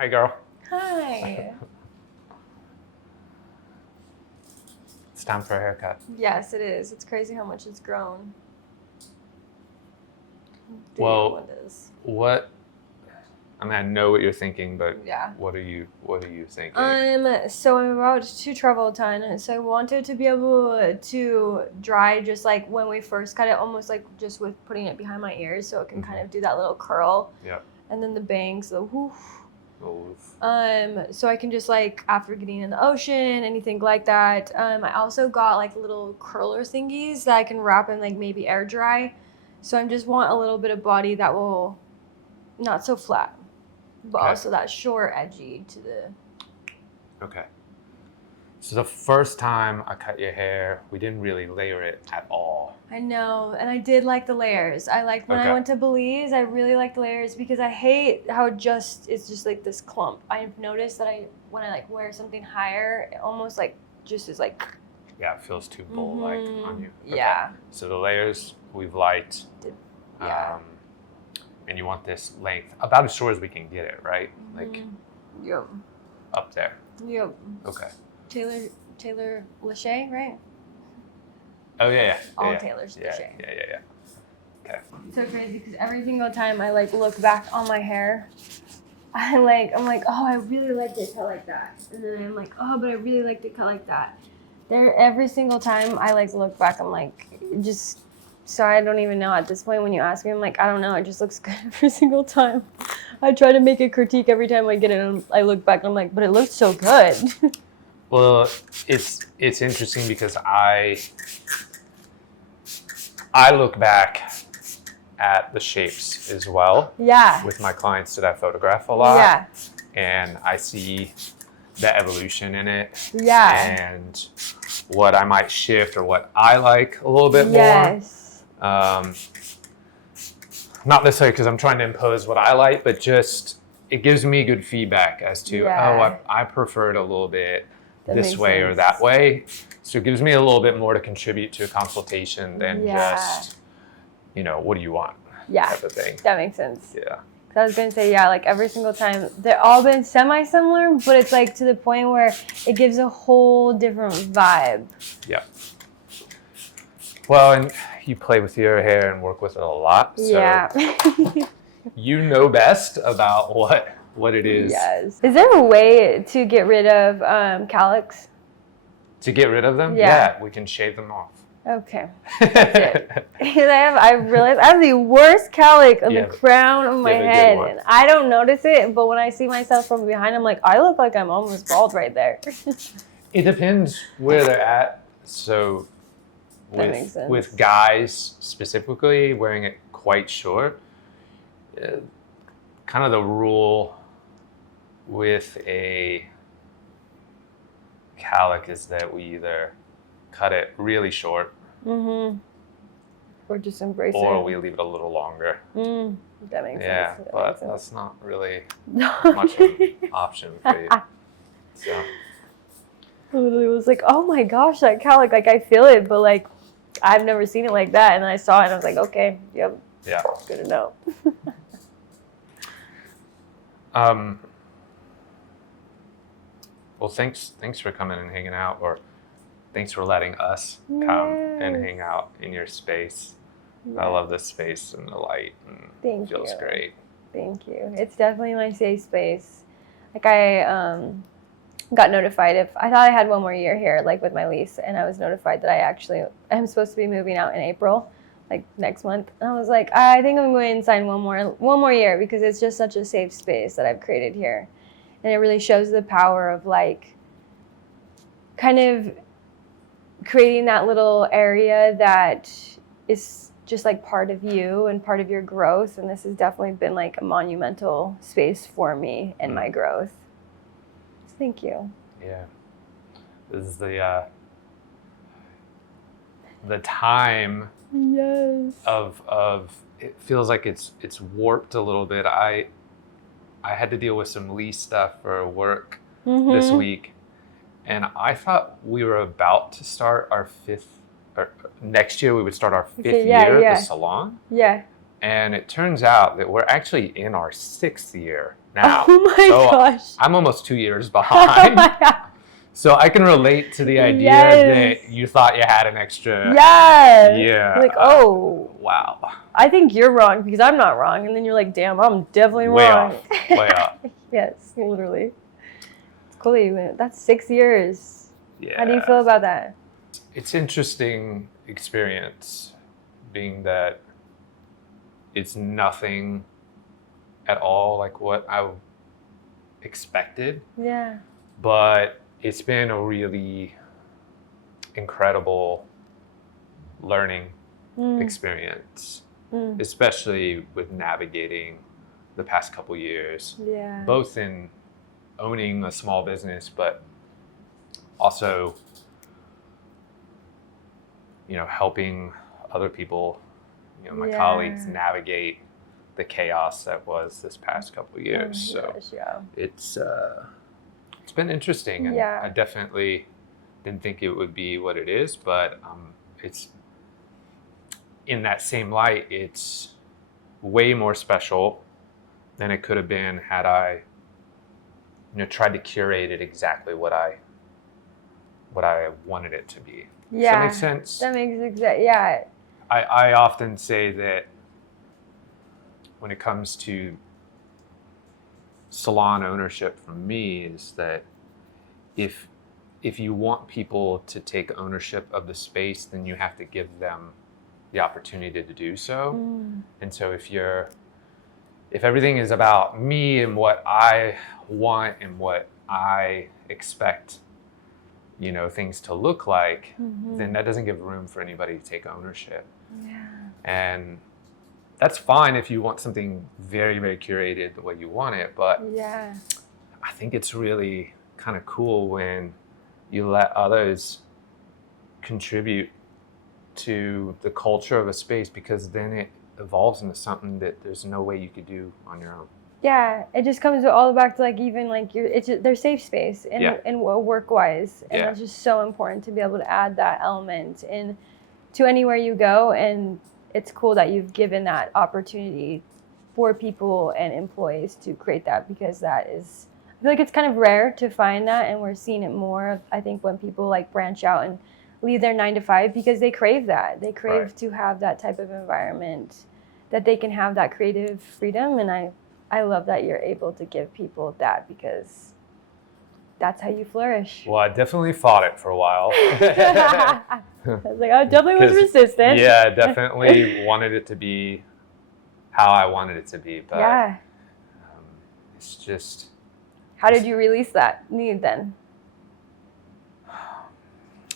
Hi, girl. Hi. It's time for a haircut. Yes, it is. It's crazy how much it's grown. Well, what? I mean, I know what you're thinking, but yeah. What are you thinking? So I'm about to travel a ton, so I wanted to be able to dry just like when we first cut it, almost like just with putting it behind my ears, so it can kind of do that little curl. Yeah. And then the bangs, the woof. Oof. So I can just like after getting in the ocean, anything like that. I also got like little curler thingies that I can wrap and like maybe air dry. So I just want a little bit of body that will not so flat, but also that short edgy to the. Okay. So the first time I cut your hair, we didn't really layer it at all. I know, and I did like the layers. I liked when I went to Belize, I really liked the layers because I hate how it's just like this clump. I've noticed that when I like wear something higher, it almost like just is like. Yeah, it feels too bowl-like on you. Okay. Yeah. So the layers we've liked. Yeah. And you want this length about as short as we can get it, right? Like. Yep. Up there. Yep. Okay. Taylor Lachey, right? Oh yeah. All Taylor's yeah, Lachey. Yeah. Okay. It's so crazy because every single time I like look back on my hair, I'm like, oh, I really liked it cut like that, and then I'm like, oh, but I really liked it cut like that. Every single time I like look back, I'm like, just. So I don't even know at this point when you ask me, I'm like, I don't know. It just looks good every single time. I try to make a critique every time I get it, and I look back and I'm like, but it looks so good. Well, it's interesting because I look back at the shapes as well. Yeah. With my clients that I photograph a lot. Yeah. And I see the evolution in it. Yeah. And what I might shift or what I like a little bit more. Yes. Not necessarily because I'm trying to impose what I like, but just it gives me good feedback as to, I prefer it a little bit this way or that way. So it gives me a little bit more to contribute to a consultation than just, what do you want? Type of thing. That makes sense. Yeah. I was going to say, like every single time, they've all been semi-similar, but it's like to the point where it gives a whole different vibe. Yeah. Well, and you play with your hair and work with it a lot. So you know best about what it is. Yes. Is there a way to get rid of cowlicks? To get rid of them? Yeah, we can shave them off. Okay. That's it. I realized I have the worst cowlick on the crown of my head. And I don't notice it, but when I see myself from behind, I'm like, I look like I'm almost bald right there. It depends where they're at. So with guys specifically, wearing it quite short, kind of the rule with a cowlick is that we either cut it really short, or just embrace it, or we leave it a little longer. That makes sense. Yeah, but that's not really much of an option for you. So I literally was like, oh my gosh, that cowlick, like I feel it, but like I've never seen it like that. And then I saw it and I was like, okay, yeah, good to know. Well, thanks for coming and hanging out, or thanks for letting us come and hang out in your space. I love this space and the light, and it feels great. Thank you. It's definitely my safe space. Like I got notified I thought I had one more year here, like with my lease, and I was notified that I'm supposed to be moving out in April, like next month. And I was like, I think I'm going to sign one more year because it's just such a safe space that I've created here. And it really shows the power of like kind of creating that little area that is just like part of you and part of your growth. And this has definitely been like a monumental space for me and my growth. So thank you. Yeah. This is the time of it feels like it's warped a little bit. I had to deal with some lease stuff for work this week, and I thought we were about to start our next year we would start our fifth year at the salon. Yeah. And it turns out that we're actually in our 6th year now. Oh my gosh. I'm almost 2 years behind. Oh my God. So I can relate to the idea that you thought you had an extra. Yeah. Yeah. Like, oh. Wow. I think you're wrong because I'm not wrong. And then you're like, damn, I'm definitely wrong. Way off. Yes, literally. It's cool that you went. That's 6 years. Yeah. How do you feel about that? It's interesting experience, being that it's nothing at all like what I expected. Yeah. But it's been a really incredible learning experience, especially with navigating the past couple years. Yeah. Both in owning a small business, but also, helping other people, my colleagues navigate the chaos that was this past couple years. It's been interesting, and I definitely didn't think it would be what it is, but it's in that same light, it's way more special than it could have been had I tried to curate it exactly what I wanted it to be. Yeah. Does that make sense? That makes yeah. I often say that when it comes to salon ownership for me is that if you want people to take ownership of the space, then you have to give them the opportunity to do so. And so if everything is about me and what I want and what I expect, things to look like, then that doesn't give room for anybody to take ownership. Yeah. And that's fine if you want something very, very curated the way you want it, but I think it's really kind of cool when you let others contribute to the culture of a space, because then it evolves into something that there's no way you could do on your own. Yeah, it just comes all back to even their safe space and work wise, and that's just so important to be able to add that element in to anywhere you go. And it's cool that you've given that opportunity for people and employees to create that, because that is, I feel like it's kind of rare to find that, and we're seeing it more, I think, when people branch out and leave their 9 to 5, because they crave that. They crave to have that type of environment that they can have that creative freedom. And I love that you're able to give people that, because that's how you flourish. Well, I definitely fought it for a while. I was like, I definitely was resistant. Yeah, I definitely wanted it to be how I wanted it to be. But it's just... How did you release that need then?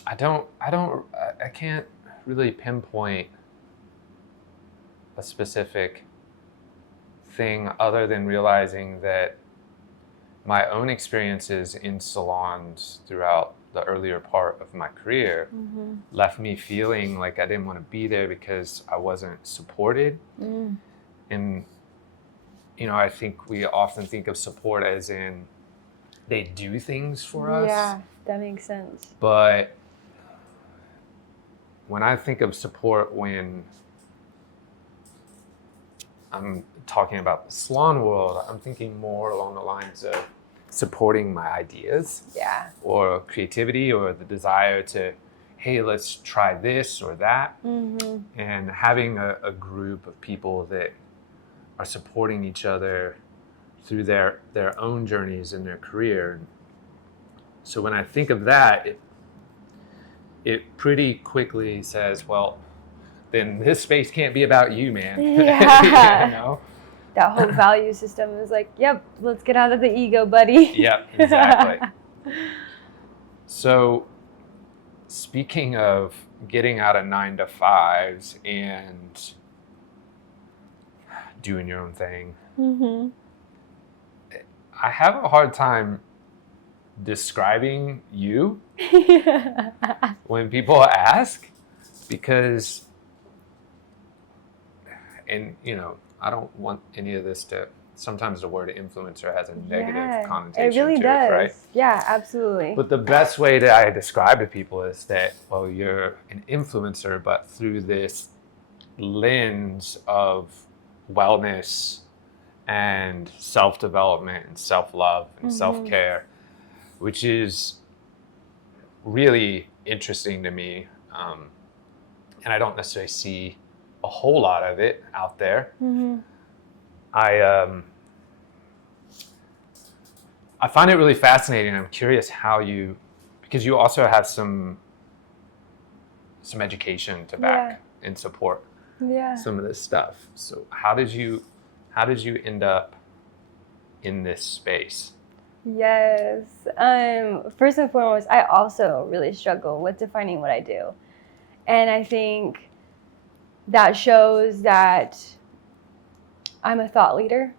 I can't really pinpoint a specific thing other than realizing that my own experiences in salons throughout the earlier part of my career left me feeling like I didn't want to be there because I wasn't supported. And, I think we often think of support as in they do things for us. Yeah, that makes sense. But when I think of support, when I'm talking about the salon world, I'm thinking more along the lines of supporting my ideas or creativity, or the desire to, hey, let's try this or that. And having a group of people that are supporting each other through their own journeys in their career. So when I think of that, it pretty quickly says, well, then this space can't be about you, man. Yeah. That whole value system is like, yep, let's get out of the ego, buddy. Yep, exactly. So speaking of getting out of 9 to 5s and doing your own thing, I have a hard time describing you when people ask, because, and I don't want any of this to, sometimes the word influencer has a negative connotation. It really does. Right? Yeah, absolutely. But the best way that I describe to people is that, well, you're an influencer, but through this lens of wellness and self-development and self-love and self-care, which is really interesting to me. And I don't necessarily see a whole lot of it out there. I find it really fascinating. I'm curious how because you also have some education to back and support some of this stuff. So how did you end up in this space? Yes. First and foremost, I also really struggle with defining what I do. And I think that shows that I'm a thought leader,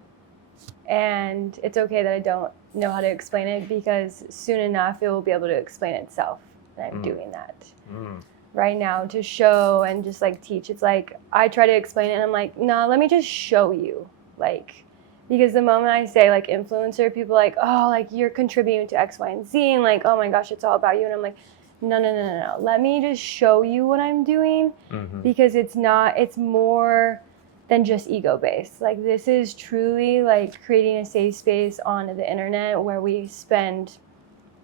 and it's okay that I don't know how to explain it, because soon enough it will be able to explain itself. And I'm doing that right now to show and just like teach. It's like I try to explain it and I'm like, no, let me just show you. Like, because the moment I say like influencer, people are like, oh, like you're contributing to X, Y, and Z, and like, oh my gosh, it's all about you. And I'm like, no. Let me just show you what I'm doing, because it's more than just ego-based. Like, this is truly like creating a safe space on the internet where we spend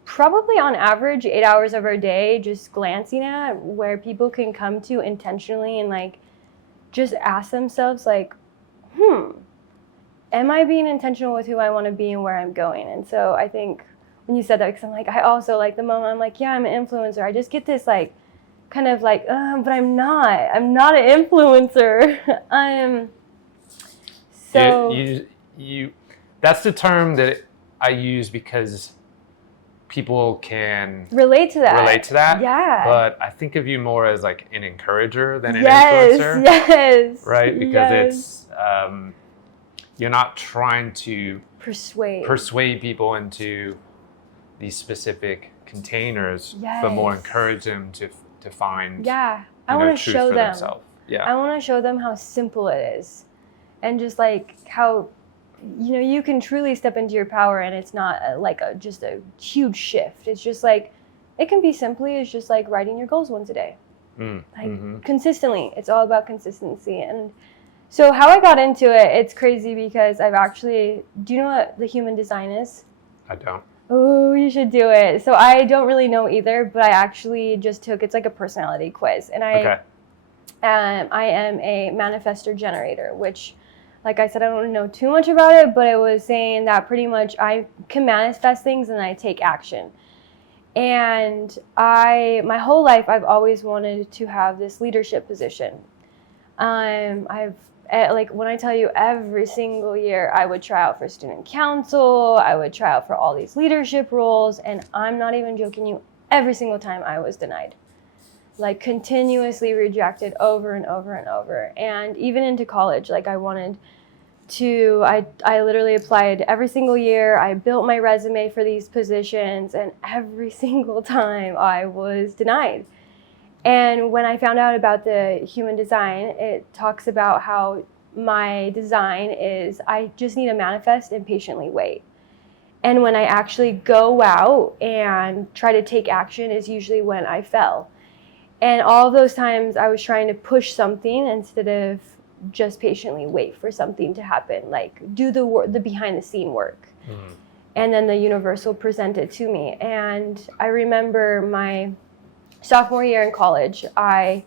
probably on average 8 hours of our day just glancing at, where people can come to intentionally and like just ask themselves like, am I being intentional with who I want to be and where I'm going? And so I think when you said that, because I'm like, I also like the moment I'm like, yeah, I'm an influencer, I just get this like kind of like, but I'm not an influencer. So you that's the term that I use because people can relate to that. Yeah. But I think of you more as like an encourager than an influencer. Yes. Right? Because it's you're not trying to persuade people into these specific containers, but more encourage them to find I want to show them. Themselves. I want to show them how simple it is, and just like how you can truly step into your power, and it's not just a huge shift. It's just like it can be simply as just like writing your goals once a day, consistently. It's all about consistency. And so how I got into it, it's crazy because do you know what the human design is? I don't. Oh, you should do it. So I don't really know either, but I actually just it's like a personality quiz. And I am a manifestor generator, which, like I said, I don't know too much about it, but it was saying that pretty much I can manifest things and I take action. And my whole life, I've always wanted to have this leadership position. When I tell you every single year, I would try out for student council, I would try out for all these leadership roles, and I'm not even joking you, every single time I was denied. Like, continuously rejected over and over and over. And even into college, like I literally applied every single year. I built my resume for these positions, and every single time I was denied. And when I found out about the human design, it talks about how my design is I just need to manifest and patiently wait. And when I actually go out and try to take action is usually when I fell. And all of those times I was trying to push something instead of just patiently wait for something to happen, like do the work, the behind the scene work. And then the universe will present it to me. And I remember my sophomore year in college, I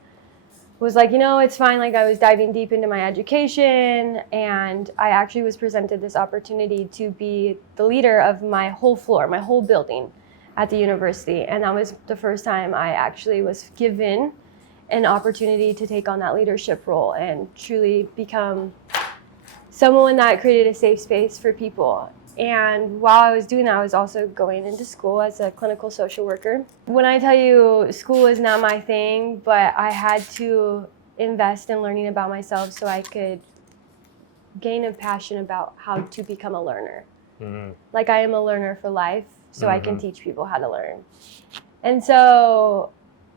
was like, it's fine. Like, I was diving deep into my education, and I actually was presented this opportunity to be the leader of my whole floor, my whole building at the university. And that was the first time I actually was given an opportunity to take on that leadership role and truly become someone that created a safe space for people. And while I was doing that, I was also going into school as a clinical social worker. When I tell you school is not my thing, but I had to invest in learning about myself so I could gain a passion about how to become a learner. Like, I am a learner for life, so I can teach people how to learn. And so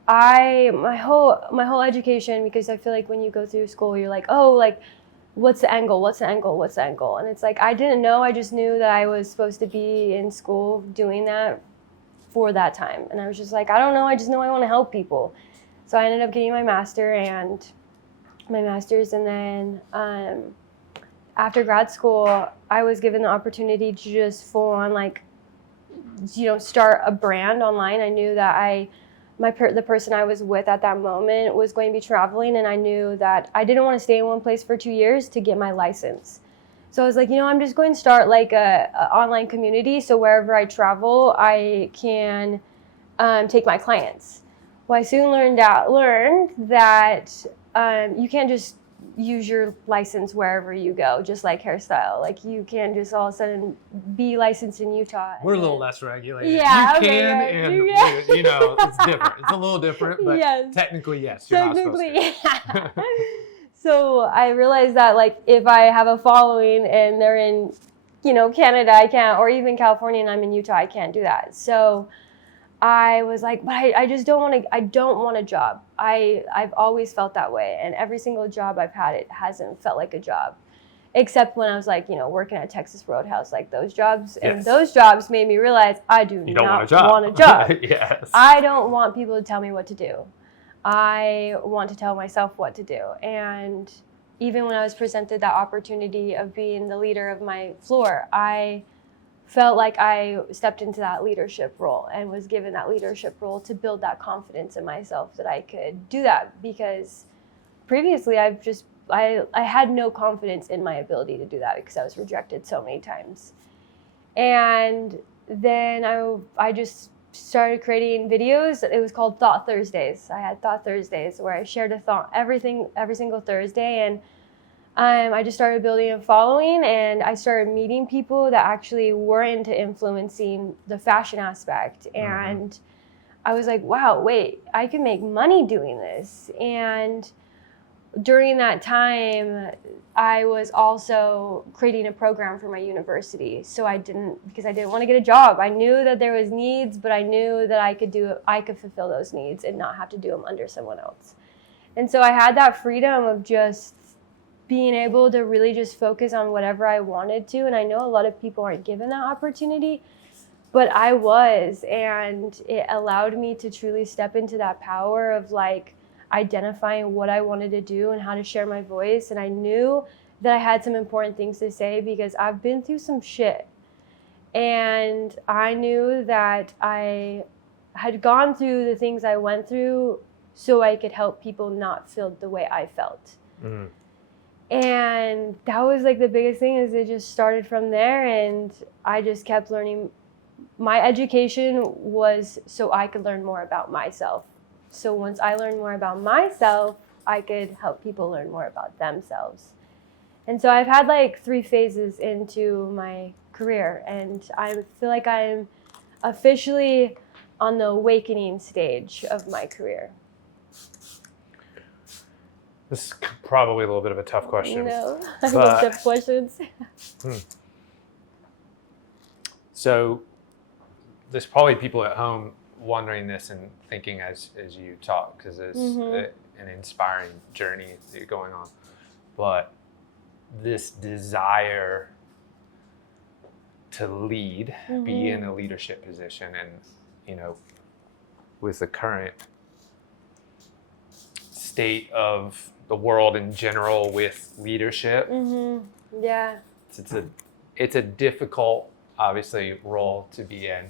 my whole education, because I feel like when you go through school, you're like, oh, like, what's the end goal? What's the end goal? What's the end goal? And it's like, I didn't know. I just knew that I was supposed to be in school doing that for that time. And I was just like, I don't know. I just know I want to help people. So I ended up getting my master's, and then after grad school, I was given the opportunity to just full on like, start a brand online. I knew that the person I was with at that moment was going to be traveling, and I knew that I didn't want to stay in one place for 2 years to get my license. So I was like, I'm just going to start like a online community, so wherever I travel, I can take my clients. Well, I soon learned that you can't just use your license wherever you go, just like hairstyle. Like you can't just all of a sudden be licensed in Utah. We're a little less regulated. Yeah, you can, and it's different. It's a little different, but technically, yes, you're not supposed to. Yeah. So I realized that like if I have a following and they're in, Canada, I can't, or even California and I'm in Utah, I can't do that. So I was like, but I just don't want a job. I've always felt that way. And every single job I've had, it hasn't felt like a job. Except when I was like, working at Texas Roadhouse, like those jobs. Yes. And those jobs made me realize I do not want a job. Yes. I don't want people to tell me what to do. I want to tell myself what to do. And even when I was presented that opportunity of being the leader of my floor, I felt like I stepped into that leadership role and was given that leadership role to build that confidence in myself that I could do that, because previously I had no confidence in my ability to do that because I was rejected so many times. And then I just started creating videos. It was called Thought Thursdays. I had Thought Thursdays where I shared a thought every single Thursday, and I just started building a following, and I started meeting people that actually were into influencing the fashion aspect. And I was like, wow, wait, I can make money doing this. And during that time, I was also creating a program for my university. Because I didn't want to get a job. I knew that there was needs, but I knew that I could fulfill those needs and not have to do them under someone else. And so I had that freedom of just being able to really just focus on whatever I wanted to. And I know a lot of people aren't given that opportunity, but I was, and it allowed me to truly step into that power of like identifying what I wanted to do and how to share my voice. And I knew that I had some important things to say because I've been through some shit. And I knew that I had gone through the things I went through so I could help people not feel the way I felt. Mm-hmm. And that was like the biggest thing, is it just started from there, and I just kept learning. My education was so I could learn more about myself. So once I learned more about myself, I could help people learn more about themselves. And so I've had like 3 phases into my career, and I feel like I'm officially on the awakening stage of my career. This is probably a little bit of a tough question. No, I love tough questions. So there's probably people at home wondering this and thinking as you talk, because there's an inspiring journey that you're going on. But this desire to lead, be in a leadership position, and, with the current state of the world in general with leadership, yeah, it's a difficult, obviously, role to be in.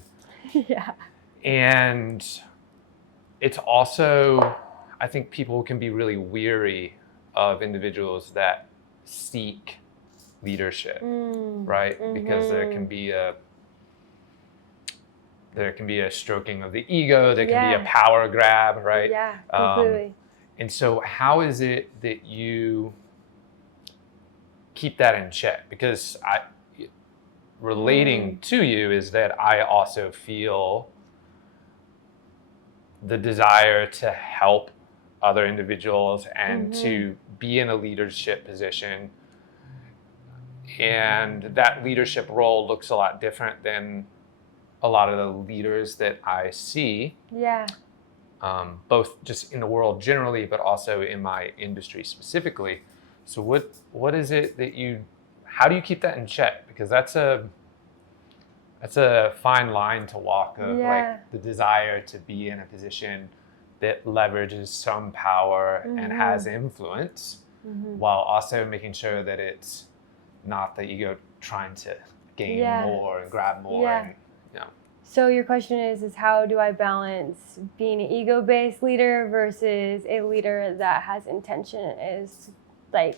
Yeah. And it's also, I think people can be really weary of individuals that seek leadership, right? Because there can be a stroking of the ego, there can be a power grab, right? Yeah, completely. And so how is it that you keep that in check? Because relating to you is that I also feel the desire to help other individuals and to be in a leadership position. And that leadership role looks a lot different than a lot of the leaders that I see. Yeah. Both just in the world generally, but also in my industry specifically. So what is it that how do you keep that in check? Because that's a fine line to walk of like the desire to be in a position that leverages some power and has influence, while also making sure that it's not the ego trying to gain Yeah. more and grab more. Yeah. And, you know. So your question is how do I balance being an ego-based leader versus a leader that has intention, is like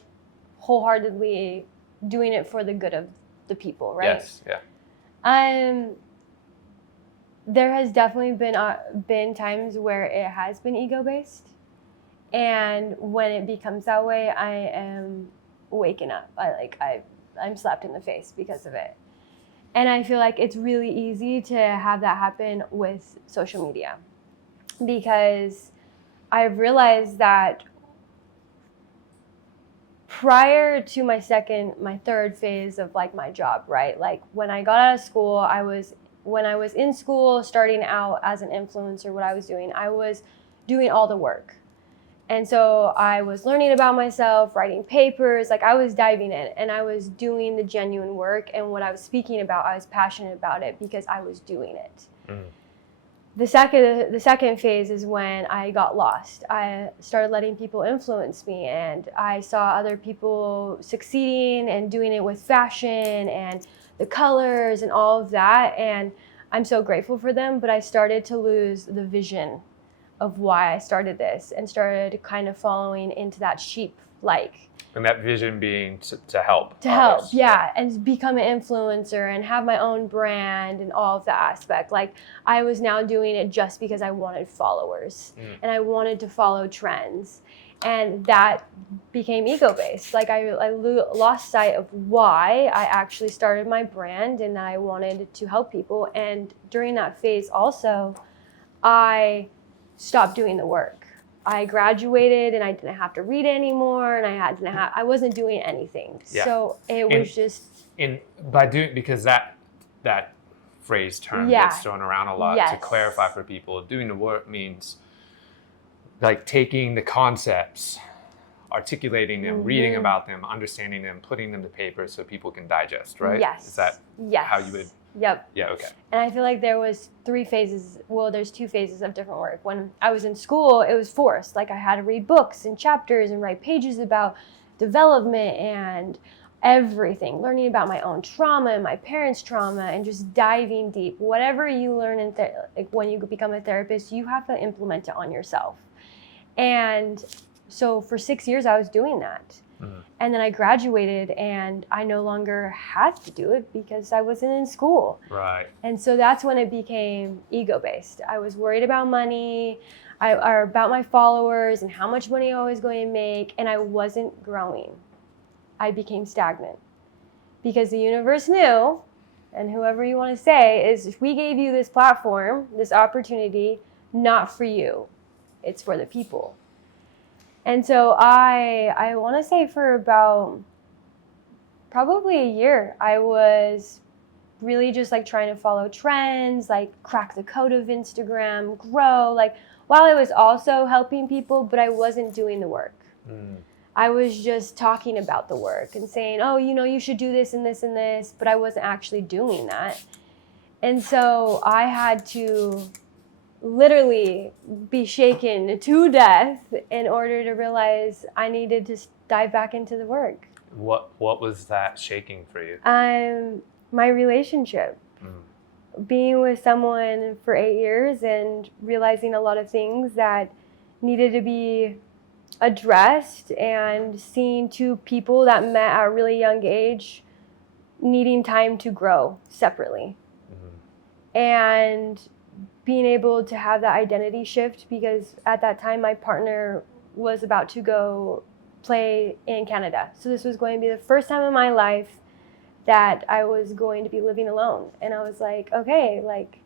wholeheartedly doing it for the good of the people, right? Yes, yeah. There has definitely been times where it has been ego-based, and when it becomes that way, I am waking up. I'm slapped in the face because of it. And I feel like it's really easy to have that happen with social media, because I've realized that prior to my third phase of like my job, right? Like when I got out of school, when I was in school starting out as an influencer, what I was doing all the work. And so I was learning about myself, writing papers, like I was diving in and I was doing the genuine work, and what I was speaking about, I was passionate about it because I was doing it. Mm. The second phase is when I got lost. I started letting people influence me, and I saw other people succeeding and doing it with fashion and the colors and all of that. And I'm so grateful for them, but I started to lose the vision of why I started this and started kind of following into that sheep-like. And that vision being to help. To help, yeah, and become an influencer and have my own brand and all of that aspect. Like I was now doing it just because I wanted followers and I wanted to follow trends. And that became ego-based. Like I lost sight of why I actually started my brand and that I wanted to help people. And during that phase also, I stopped doing the work. I graduated and I didn't have to read anymore, and I wasn't doing anything. Yeah. So it was because that term gets thrown around a lot. Yes. To clarify for people, doing the work means like taking the concepts, articulating them, reading about them, understanding them, putting them to paper so people can digest, right? Yes. Is that how you would? Yep. Yeah, okay. And I feel like there was there's 2 phases of different work. When I was in school, it was forced. Like I had to read books and chapters and write pages about development and everything, learning about my own trauma and my parents' trauma and just diving deep. Whatever you learn like when you become a therapist, you have to implement it on yourself. And so for 6 years, I was doing that. And then I graduated and I no longer had to do it because I wasn't in school. Right. And so that's when it became ego-based. I was worried about money, or about my followers and how much money I was going to make, and I wasn't growing. I became stagnant because the universe knew, and whoever you want to say, is if we gave you this platform, this opportunity, not for you, it's for the people. And so I want to say for about probably a year, I was really just like trying to follow trends, like crack the code of Instagram, grow, like while I was also helping people, but I wasn't doing the work. I was just talking about the work and saying, oh, you should do this and this and this, but I wasn't actually doing that. And so I had to literally be shaken to death in order to realize I needed to dive back into the work. What was that shaking for you? My relationship. Being with someone for 8 years and realizing a lot of things that needed to be addressed, and seeing 2 people that met at a really young age needing time to grow separately. And being able to have that identity shift, because at that time my partner was about to go play in Canada. So this was going to be the first time in my life that I was going to be living alone. And I was like, okay, like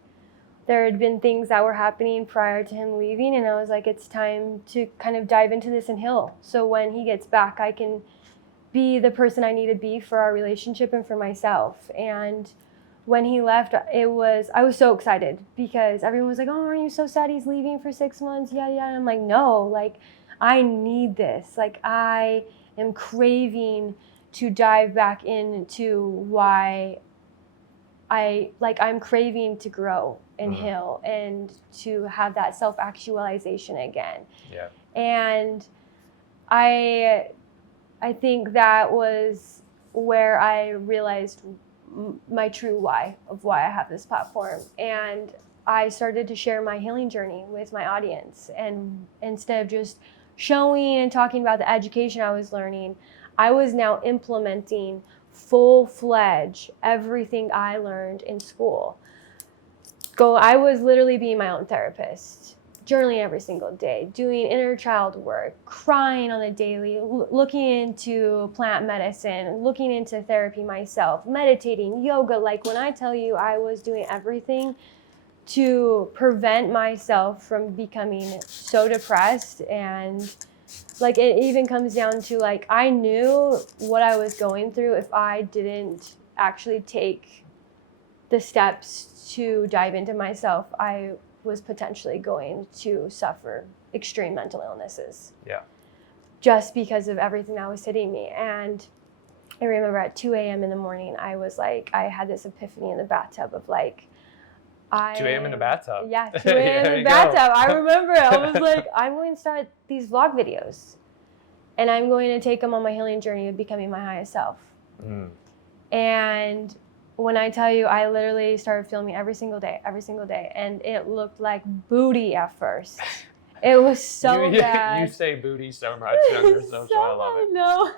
there had been things that were happening prior to him leaving, and I was like, it's time to kind of dive into this and heal. So when he gets back, I can be the person I need to be for our relationship and for myself. And when he left, I was so excited because everyone was like, oh, aren't you so sad he's leaving for 6 months? Yeah. And I'm like, no, like I need this. Like I am craving to dive back into why I'm craving to grow and heal and to have that self-actualization again. Yeah. And I think that was where I realized my true why of why I have this platform. And I started to share my healing journey with my audience. And instead of just showing and talking about the education I was learning, I was now implementing full-fledged everything I learned in school. I was literally being my own therapist, journaling every single day, doing inner child work, crying on the daily, looking into plant medicine, looking into therapy myself, meditating, yoga. Like when I tell you I was doing everything to prevent myself from becoming so depressed, and like it even comes down to like I knew what I was going through if I didn't actually take the steps to dive into myself, I was potentially going to suffer extreme mental illnesses. Yeah. Just because of everything that was hitting me. And I remember at 2 a.m. in the morning, I was like, I had this epiphany in the bathtub of like, 2 a.m. in the bathtub. Yeah, 2 a.m. in the bathtub. I remember I was like, I'm going to start these vlog videos. And I'm going to take them on my healing journey of becoming my highest self. Mm. And when I tell you, I literally started filming every single day. And it looked like booty at first. It was so bad. You say booty so much on your social, I love it. No,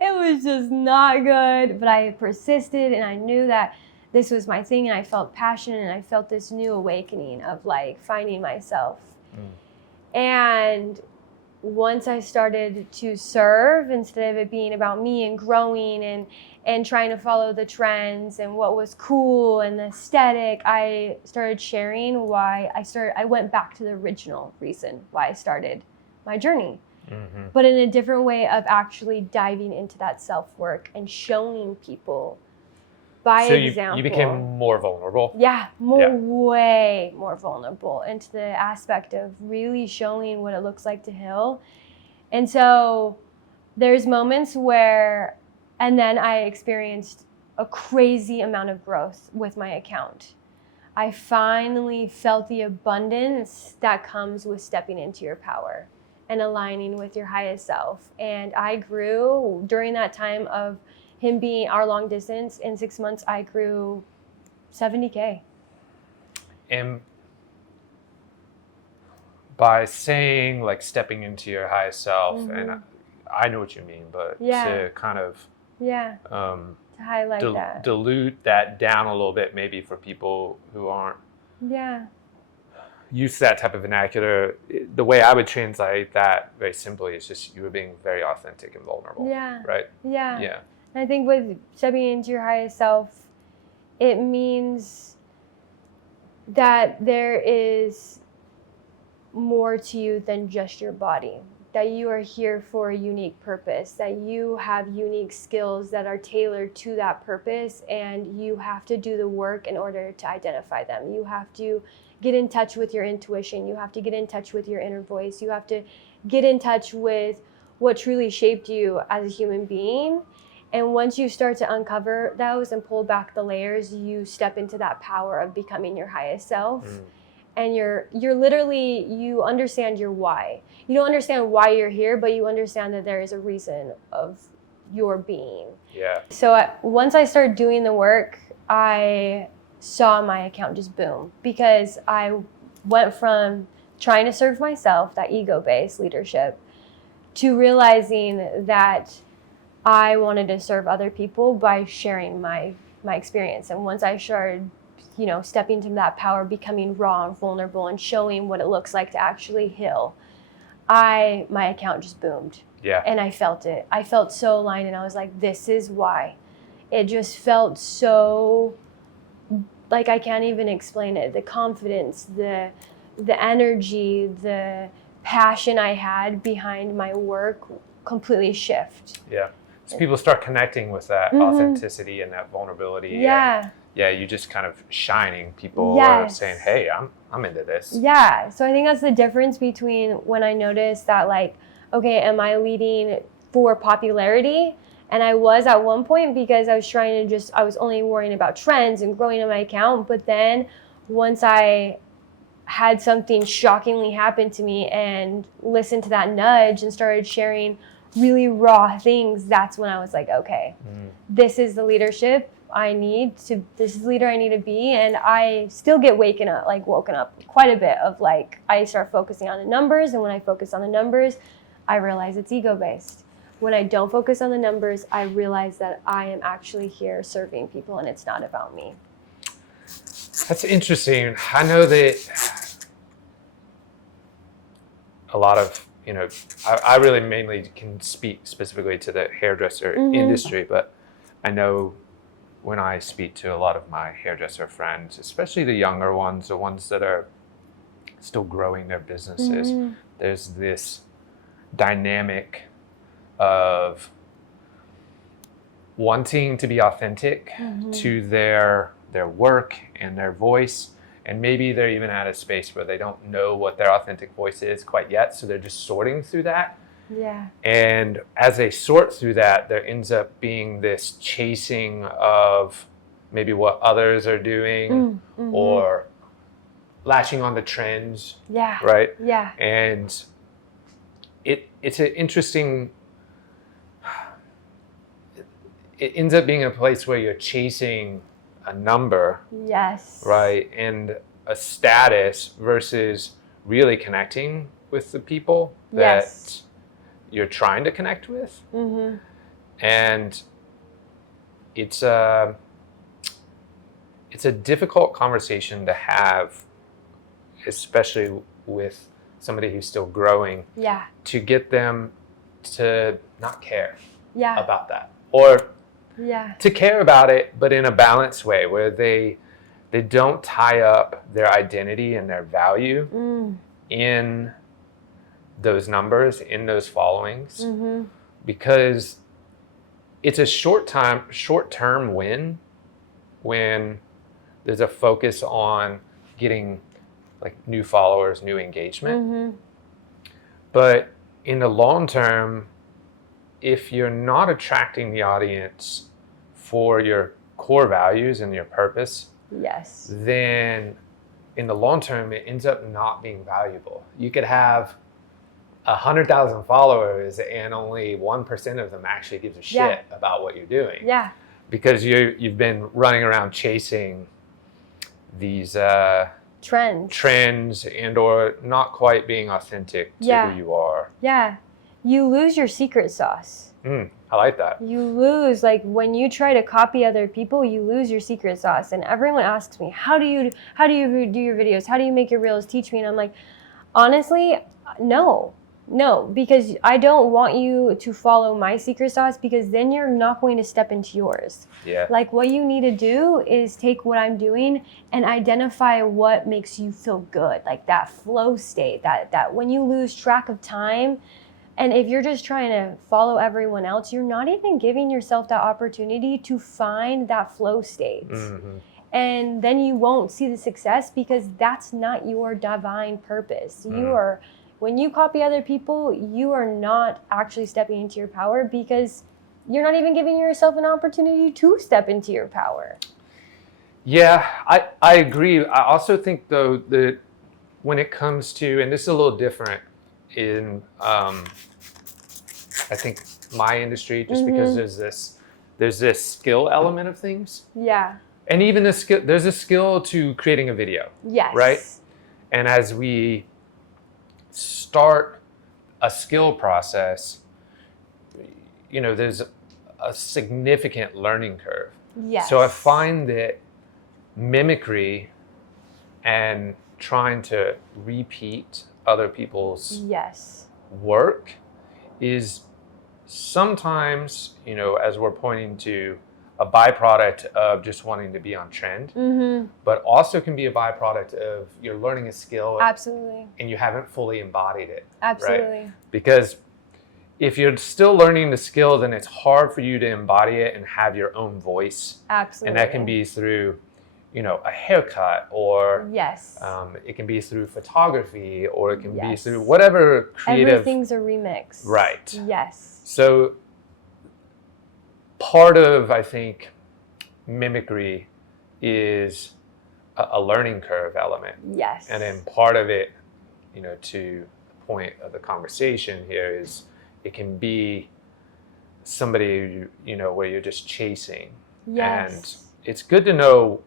it was just not good. But I persisted, and I knew that this was my thing, and I felt passionate, and I felt this new awakening of like finding myself. And once I started to serve, instead of it being about me and growing and trying to follow the trends and what was cool and the aesthetic, I started sharing why I went back to the original reason why I started my journey. Mm-hmm. But in a different way of actually diving into that self-work and showing people by example. You became more vulnerable? Yeah, way more vulnerable into the aspect of really showing what it looks like to heal. And so there's moments where, and then I experienced a crazy amount of growth with my account. I finally felt the abundance that comes with stepping into your power and aligning with your highest self. And I grew during that time of him being our long distance. In 6 months, I grew 70K. And by saying like stepping into your highest self, and I know what you mean, but to kind of to highlight that, dilute that down a little bit, maybe for people who aren't used to that type of vernacular. The way I would translate that very simply is just you were being very authentic and vulnerable. Right. Yeah. I think with stepping into your highest self, it means that there is more to you than just your body, that you are here for a unique purpose, that you have unique skills that are tailored to that purpose, and you have to do the work in order to identify them. You have to get in touch with your intuition. You have to get in touch with your inner voice. You have to get in touch with what truly shaped you as a human being. And once you start to uncover those and pull back the layers, you step into that power of becoming your highest self. And you're literally, you understand your why. You don't understand why you're here, but you understand that there is a reason of your being. Yeah. So once I started doing the work, I saw my account just boom, because I went from trying to serve myself, that ego-based leadership, to realizing that I wanted to serve other people by sharing my experience. And once I started, stepping into that power, becoming raw and vulnerable and showing what it looks like to actually heal, my account just boomed. Yeah. And I felt it. I felt so aligned, and I was like, this is why. It just felt so, like I can't even explain it. The confidence, the energy, the passion I had behind my work completely shift. Yeah. So people start connecting with that authenticity and that vulnerability. Yeah. And, you just kind of shining. People are saying, hey, I'm into this. Yeah. So I think that's the difference between when I noticed that, like, okay, am I leading for popularity? And I was at one point, because I was trying to I was only worrying about trends and growing in my account. But then once I had something shockingly happen to me and listened to that nudge and started sharing really raw things, that's when I was like, okay, this is the leadership I need to, this is the leader I need to be. And I still get woken up quite a bit of like, I start focusing on the numbers. And when I focus on the numbers, I realize it's ego-based. When I don't focus on the numbers, I realize that I am actually here serving people and it's not about me. That's interesting. I know that a lot of, I really mainly can speak specifically to the hairdresser industry, but I know when I speak to a lot of my hairdresser friends, especially the younger ones, the ones that are still growing their businesses, there's this dynamic of wanting to be authentic to their work and their voice. And maybe they're even at a space where they don't know what their authentic voice is quite yet. So they're just sorting through that. Yeah. And as they sort through that, there ends up being this chasing of maybe what others are doing or latching on to trends. Yeah. Right? Yeah. And it's an interesting, it ends up being a place where you're chasing a number, yes, right, and a status versus really connecting with the people that you're trying to connect with. And it's a difficult conversation to have, especially with somebody who's still growing, to get them to not care about that, or to care about it, but in a balanced way where they don't tie up their identity and their value in those numbers, in those followings, because it's a short-term win when there's a focus on getting like new followers, new engagement. But in the long term, if you're not attracting the audience for your core values and your purpose, then in the long term, it ends up not being valuable. You could have 100,000 followers and only 1% of them actually gives a shit about what you're doing. Because you've been running around chasing these trends and or not quite being authentic to who you are. You lose your secret sauce. I like that. You lose, like when you try to copy other people, you lose your secret sauce. And everyone asks me, how do you do your videos? How do you make your reels? Teach me. And I'm like, honestly, no, because I don't want you to follow my secret sauce, because then you're not going to step into yours. Like what you need to do is take what I'm doing and identify what makes you feel good. Like that flow state, that when you lose track of time. And if you're just trying to follow everyone else, you're not even giving yourself that opportunity to find that flow state. And then you won't see the success, because that's not your divine purpose. When you copy other people, you are not actually stepping into your power, because you're not even giving yourself an opportunity to step into your power. Yeah, I agree. I also think, though, that when it comes to, and this is a little different in I think my industry, just because there's this skill element of things. And even there's a skill to creating a video. Right? And as we start a skill process, there's a significant learning curve. So I find that mimicry and trying to repeat other people's work is sometimes, as we're pointing to, a byproduct of just wanting to be on trend, but also can be a byproduct of you're learning a skill and you haven't fully embodied it. Right? Because if you're still learning the skill, then it's hard for you to embody it and have your own voice. And that can be through a haircut, or it can be through photography, or it can be through whatever creative. Everything's a remix. Right. So part of, I think, mimicry is a learning curve element. And then part of it, to the point of the conversation here, is it can be somebody, you know, where you're just chasing. Yes. And it's good to know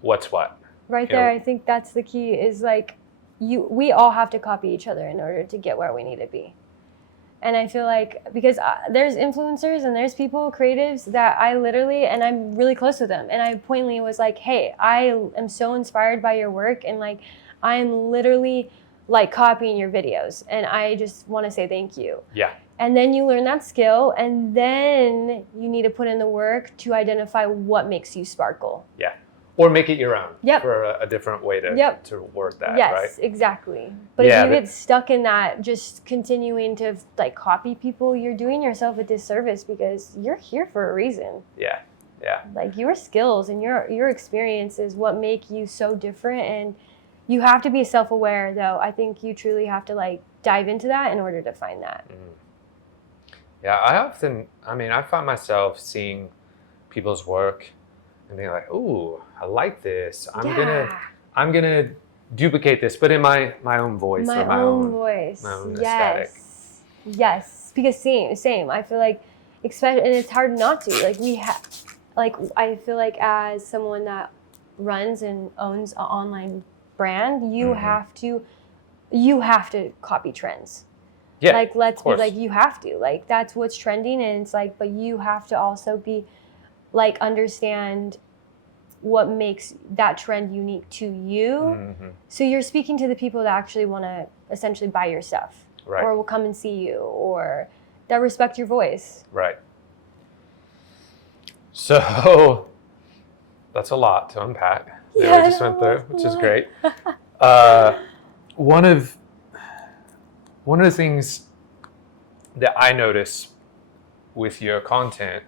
what's what. Right there, I think that's the key, is like we all have to copy each other in order to get where we need to be. And I feel like, because there's influencers and there's people, creatives, that I literally, and I'm really close with them, and I pointedly was like, hey, I am so inspired by your work, and like I'm literally like copying your videos, and I just want to say thank you. Yeah. And then you learn that skill, and then you need to put in the work to identify what makes you sparkle. Yeah. Or make it your own. Yep. For a different way to word that, right? Yes, exactly. But if you get stuck in that, just continuing to like copy people, you're doing yourself a disservice, because you're here for a reason. Yeah. Yeah. Like your skills and your experience is what make you so different, and you have to be self-aware, though. I think you truly have to like dive into that in order to find that. Yeah, I find myself seeing people's work and being like, ooh, I like this. I'm gonna duplicate this, but in my own voice. My own voice. My own yes. aesthetic. Yes. Because same. I feel like, and it's hard not to. Like I feel like as someone that runs and owns an online brand, you have to copy trends. Yeah. Like, let's be like, you have to. Like, that's what's trending, and it's like, but you have to also be like, understand what makes that trend unique to you. So you're speaking to the people that actually want to essentially buy your stuff, right, or will come and see you, or that respect your voice. Right. So that's a lot to unpack that we just went through, which is great. One of the things that I notice with your content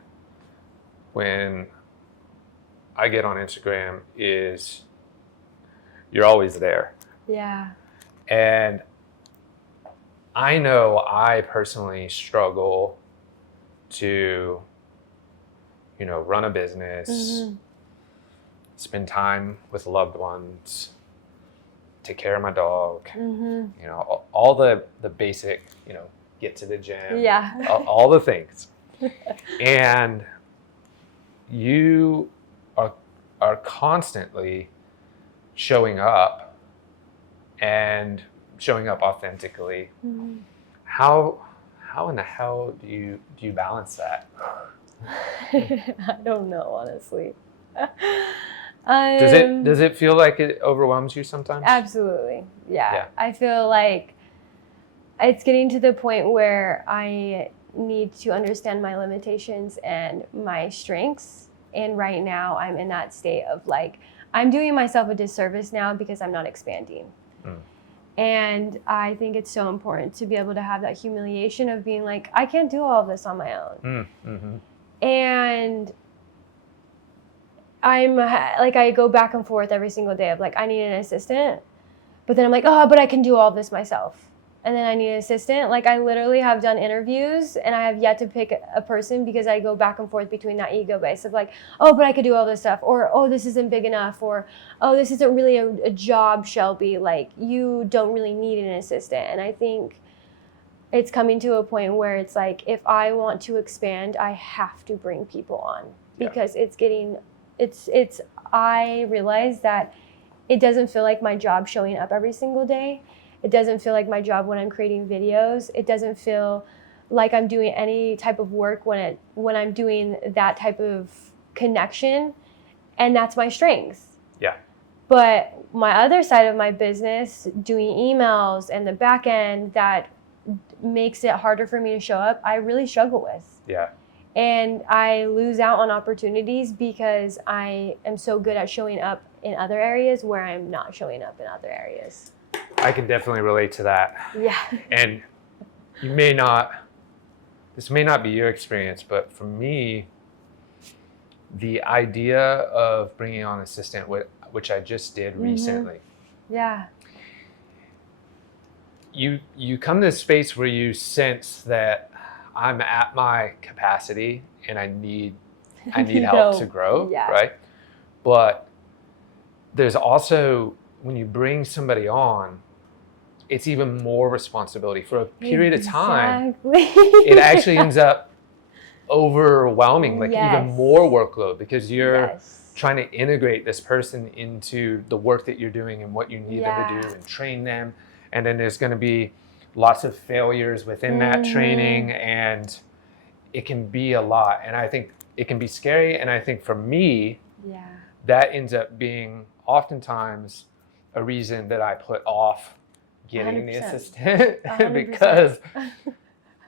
when I get on Instagram is you're always there. Yeah. And I know I personally struggle to, run a business, spend time with loved ones, take care of my dog, all the basic, get to the gym, all the things. And you are constantly showing up and showing up authentically. How in the hell do you balance that? I don't know, honestly. Does it feel like it overwhelms you sometimes? Absolutely. Yeah. I feel like it's getting to the point where I need to understand my limitations and my strengths. And right now I'm in that state of like, I'm doing myself a disservice now because I'm not expanding. And I think it's so important to be able to have that humiliation of being like, I can't do all of this on my own. And I'm like, I go back and forth every single day of like, I need an assistant, but then I'm like, oh, but I can do all this myself. And then I need an assistant. Like, I literally have done interviews and I have yet to pick a person because I go back and forth between that ego base of like, oh, but I could do all this stuff, or, oh, this isn't big enough, or, oh, this isn't really a job, Shelby. Like, you don't really need an assistant. And I think it's coming to a point where it's like, if I want to expand, I have to bring people on because I realize that it doesn't feel like my job showing up every single day. It doesn't feel like my job when I'm creating videos. It doesn't feel like I'm doing any type of work when I'm doing that type of connection, and that's my strength. Yeah. But my other side of my business, doing emails and the back end, that makes it harder for me to show up, I really struggle with. Yeah. And I lose out on opportunities because I am so good at showing up in other areas where I'm not showing up in other areas. I can definitely relate to that. Yeah. And this may not be your experience, but for me, the idea of bringing on an assistant, which I just did recently. Yeah. You come to this space where you sense that I'm at my capacity and I need help to grow, right? But there's also, when you bring somebody on, it's even more responsibility for a period of time. Exactly. It actually ends up overwhelming, like Yes. even more workload, because you're Yes. trying to integrate this person into the work that you're doing and what you need them Yeah. to do and train them. And then there's going to be lots of failures within that training, and it can be a lot. And I think it can be scary. And I think for me, that ends up being oftentimes a reason that I put off getting 100%. the assistant 100%. because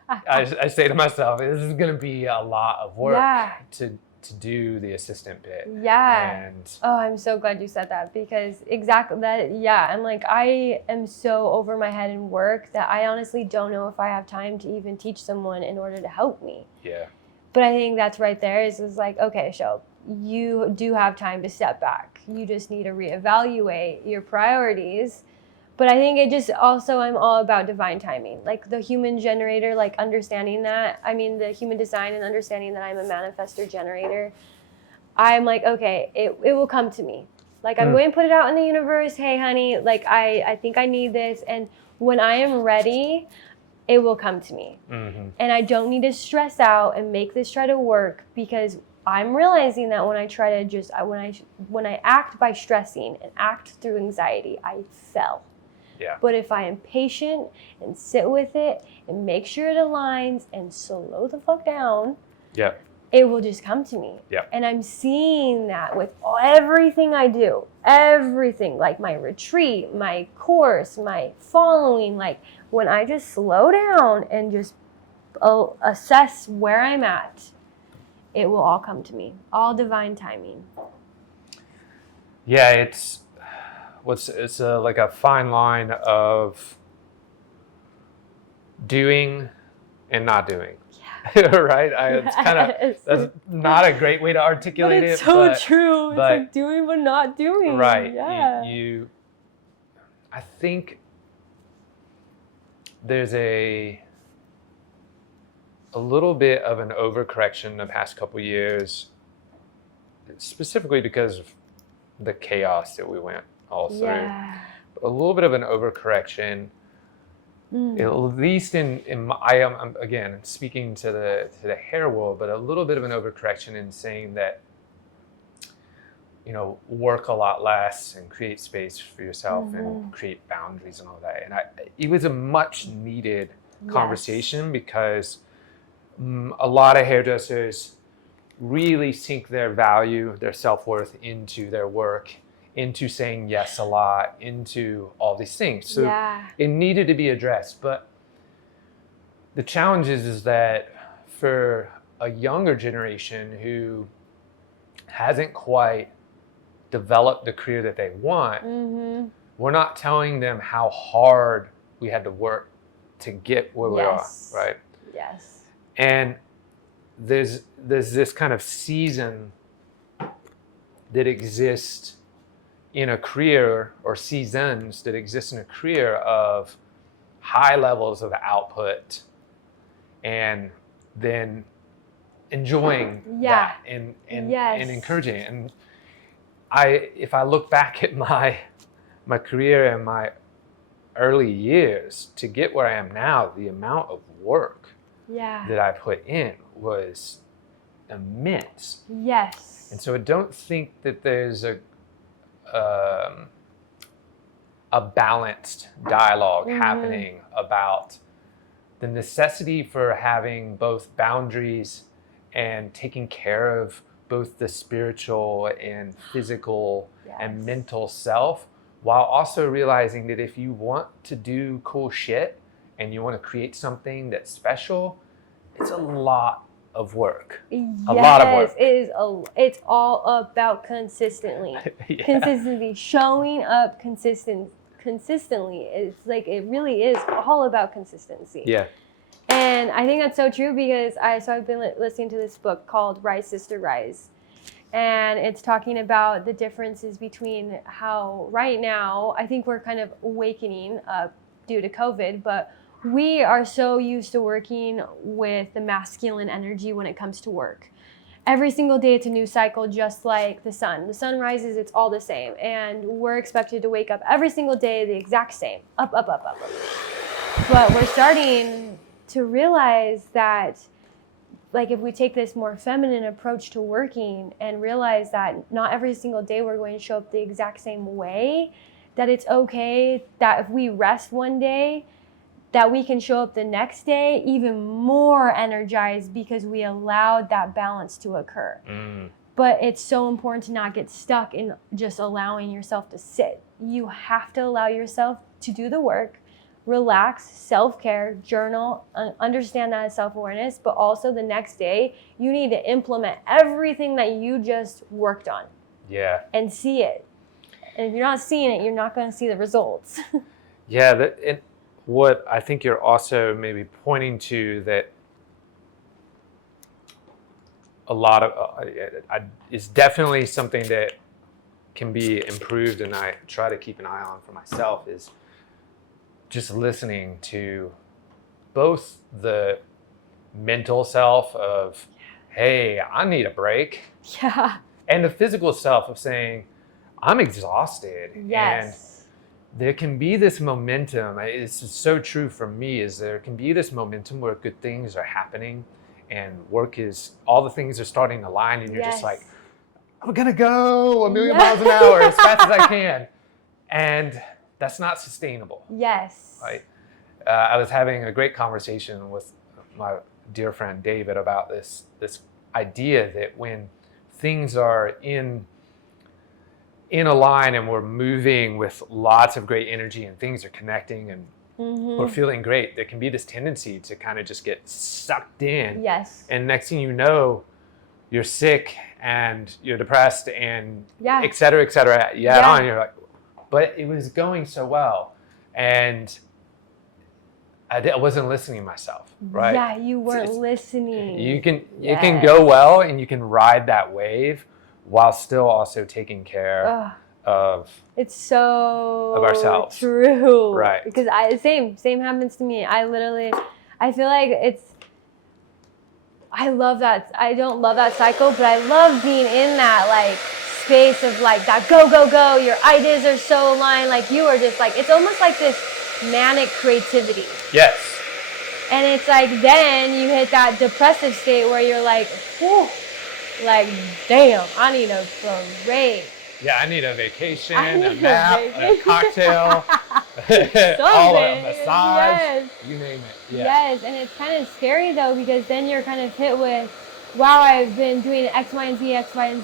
I say to myself, this is going to be a lot of work to do the assistant bit. Yeah. And oh, I'm so glad you said that, because exactly that. Yeah. I'm like, I am so over my head in work that I honestly don't know if I have time to even teach someone in order to help me. Yeah. But I think that's right there is like, okay, Shelby, you do have time to step back. You just need to reevaluate your priorities. But I think it just also, I'm all about divine timing. Like the human generator, like understanding that. I mean, the human design and understanding that I'm a manifestor generator. I'm like, okay, it will come to me. Like I'm going to put it out in the universe. Hey, honey, like I think I need this. And when I am ready, it will come to me. Mm-hmm. And I don't need to stress out and make this try to work, because I'm realizing that when I try to just, when I act by stressing and act through anxiety, I fail. Yeah. But if I am patient and sit with it and make sure it aligns and slow the fuck down, it will just come to me. Yeah. And I'm seeing that with everything I do, everything, like my retreat, my course, my following, like when I just slow down and just assess where I'm at, it will all come to me. All divine timing. Yeah, it's like a fine line of doing and not doing. Yeah. Right? It's kind of, that's not a great way to articulate it. It's so true. It's like doing but not doing. Right. Yeah. I think there's a little bit of an overcorrection the past couple years, specifically because of the chaos that we went all through. Yeah. A little bit of an overcorrection, at least I am again speaking to the hair world, but a little bit of an overcorrection in saying that, work a lot less and create space for yourself and create boundaries and all that. And it was a much needed conversation, because a lot of hairdressers really sink their value, their self-worth into their work, into saying yes a lot, into all these things. So it needed to be addressed. But the challenge is that for a younger generation who hasn't quite developed the career that they want, we're not telling them how hard we had to work to get where we are, right? Yes. And there's this kind of season that exists in a career, or seasons that exist in a career, of high levels of output and then enjoying that and encouraging it. And if I look back at my career and my early years to get where I am now, the amount of work that I put in was immense. Yes. And so I don't think that there's a balanced dialogue happening about the necessity for having both boundaries and taking care of both the spiritual and physical and mental self, while also realizing that if you want to do cool shit and you want to create something that's special, it's a lot of work. A lot of work. It's all about consistency. Consistency, showing up consistently. It's like, it really is all about consistency. Yeah. And I think that's so true, because I've been listening to this book called Rise Sister Rise. And it's talking about the differences between how right now, I think we're kind of awakening up due to COVID, but we are so used to working with the masculine energy when it comes to work. every single day it's a new cycle, just like the sun. The sun rises, it's all the same. And we're expected to wake up every single day the exact same. Up, up, up, up, up. But we're starting to realize that, like, if we take this more feminine approach to working and realize that not every single day we're going to show up the exact same way, that it's okay that if we rest one day, that we can show up the next day even more energized because we allowed that balance to occur. But it's so important to not get stuck in just allowing yourself to sit. You have to allow yourself to do the work, relax, self-care, journal, understand that as self-awareness, but also the next day, you need to implement everything that you just worked on. Yeah. And see it. And if you're not seeing it, you're not going to see the results. Yeah, what I think you're also maybe pointing to that a lot of is definitely something that can be improved, and I try to keep an eye on for myself, is just listening to both the mental self of, hey, I need a break. Yeah. And the physical self of saying, I'm exhausted. Yes. And there can be this momentum. It's so true for me, is there can be this momentum where good things are happening and all the things are starting to align, and you're just like, I'm gonna go a million miles an hour as fast as I can. And that's not sustainable. Yes. Right? I was having a great conversation with my dear friend David about this idea that when things are in a line and we're moving with lots of great energy and things are connecting and we're feeling great, there can be this tendency to kind of just get sucked in. Yes. And next thing you know, you're sick and you're depressed and et cetera, et cetera. And you're like, but it was going so well. And I wasn't listening to myself, right? Yeah, you weren't listening. It can go well, and you can ride that wave while still also taking care of ourselves. True. Right. Because same happens to me. I feel like I love that. I don't love that cycle, but I love being in that like space of like that go, go, go. Your ideas are so aligned. Like you are just like, it's almost like this manic creativity. Yes. And it's like then you hit that depressive state where you're like, whew, like, damn, I need a break. Yeah, I need a vacation, a nap, a cocktail, all a massage, you name it. Yeah. Yes, and it's kind of scary though, because then you're kind of hit with, wow, I've been doing X, Y, and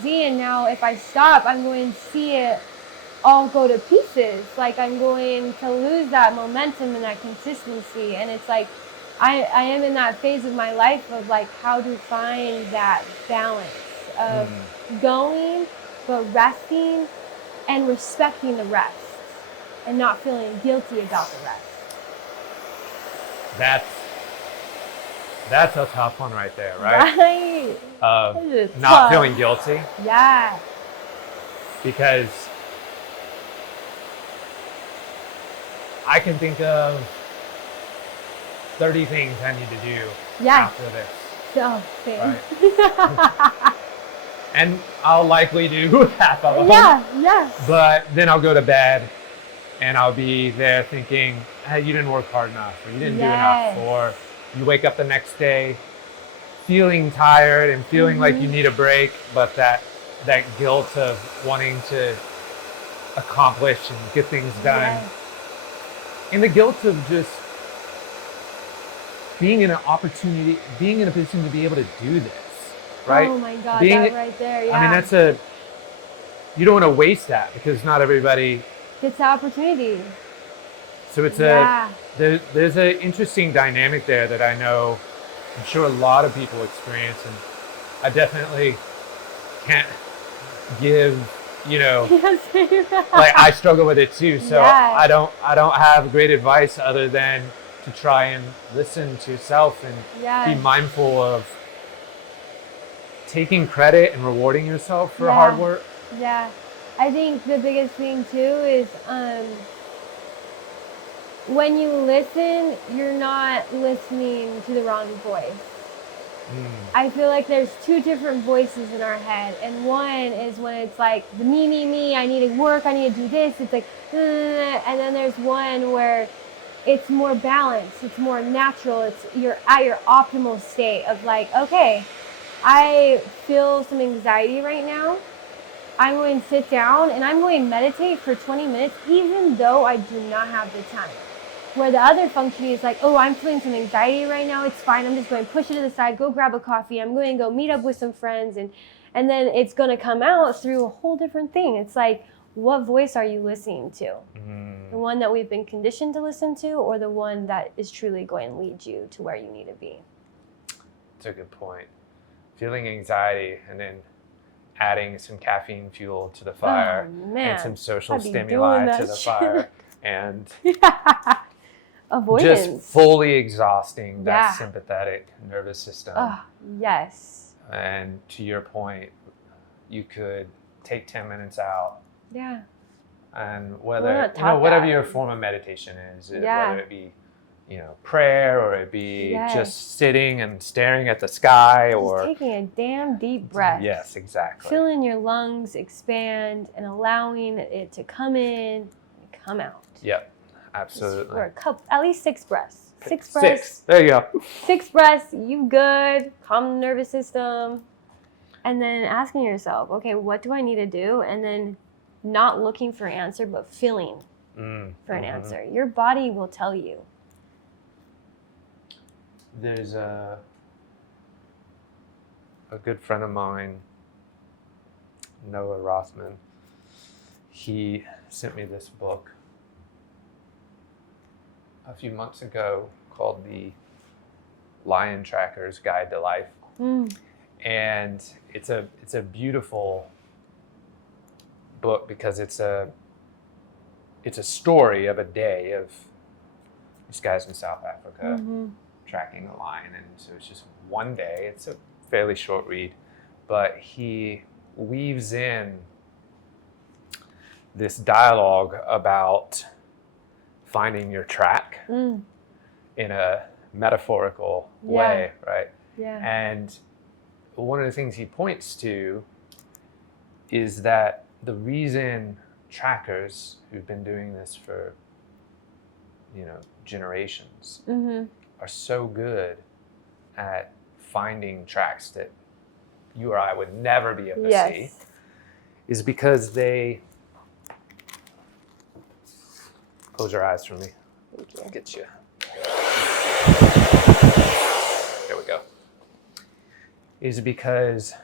Z, and now if I stop, I'm going to see it all go to pieces. Like I'm going to lose that momentum and that consistency. And it's like, I am in that phase of my life of like how to find that balance of going, but resting and respecting the rest and not feeling guilty about the rest. That's a tough one right there, right? Right. Not feeling guilty. Yeah. Because I can think of 30 things I need to do after this. Oh, same. Right? And I'll likely do half of them. Yeah. But then I'll go to bed and I'll be there thinking, hey, you didn't work hard enough, or you didn't do enough, or you wake up the next day feeling tired and feeling like you need a break, but that guilt of wanting to accomplish and get things done. Yes. And the guilt of just being in a position to be able to do this, right? Oh my God, that right there, yeah. I mean, you don't want to waste that, because not everybody gets the opportunity. So it's there's an interesting dynamic there that I know, I'm sure a lot of people experience, and I definitely can't give, like I struggle with it too. So I don't have great advice other than to try and listen to self and be mindful of taking credit and rewarding yourself for hard work. Yeah. I think the biggest thing too is when you listen, you're not listening to the wrong voice. I feel like there's two different voices in our head. And one is when it's like the me, I need to work, I need to do this. It's like, and then there's one where it's more balanced, it's more natural. You're at your optimal state of like, okay, I feel some anxiety right now. I'm going to sit down and I'm going to meditate for 20 minutes, even though I do not have the time. Where the other function is like, oh, I'm feeling some anxiety right now. It's fine. I'm just going to push it to the side, go grab a coffee. I'm going to go meet up with some friends. And then it's going to come out through a whole different thing. It's like, what voice are you listening to? The one that we've been conditioned to listen to, or the one that is truly going to lead you to where you need to be? That's a good point. Feeling anxiety and then adding some caffeine fuel to the fire and some social stimuli to the fire and avoidance. Just fully exhausting that sympathetic nervous system. Yes. And to your point, you could take 10 minutes out. Yeah. And whatever your form of meditation is, whether it be, prayer, or it be just sitting and staring at the sky, or taking a damn deep breath. Yes, exactly. Feeling your lungs expand and allowing it to come in and come out. Yep, absolutely. For at least 6 breaths. 6 breaths. 6. There you go. 6 breaths, you good. Calm the nervous system. And then asking yourself, okay, what do I need to do? And then not looking for an answer, but feeling for an answer. Your body will tell you. There's a good friend of mine, Noah Rothman. He sent me this book a few months ago called The Lion Tracker's Guide to Life. And it's a beautiful book because it's a story of a day of these guys in South Africa tracking a lion. And so it's just one day. It's a fairly short read, but he weaves in this dialogue about finding your track in a metaphorical way, right? Yeah. And one of the things he points to is that the reason trackers who've been doing this for, generations are so good at finding tracks that you or I would never be able to see is because they... Close your eyes for me. Thank you. Get you. There we go. Is because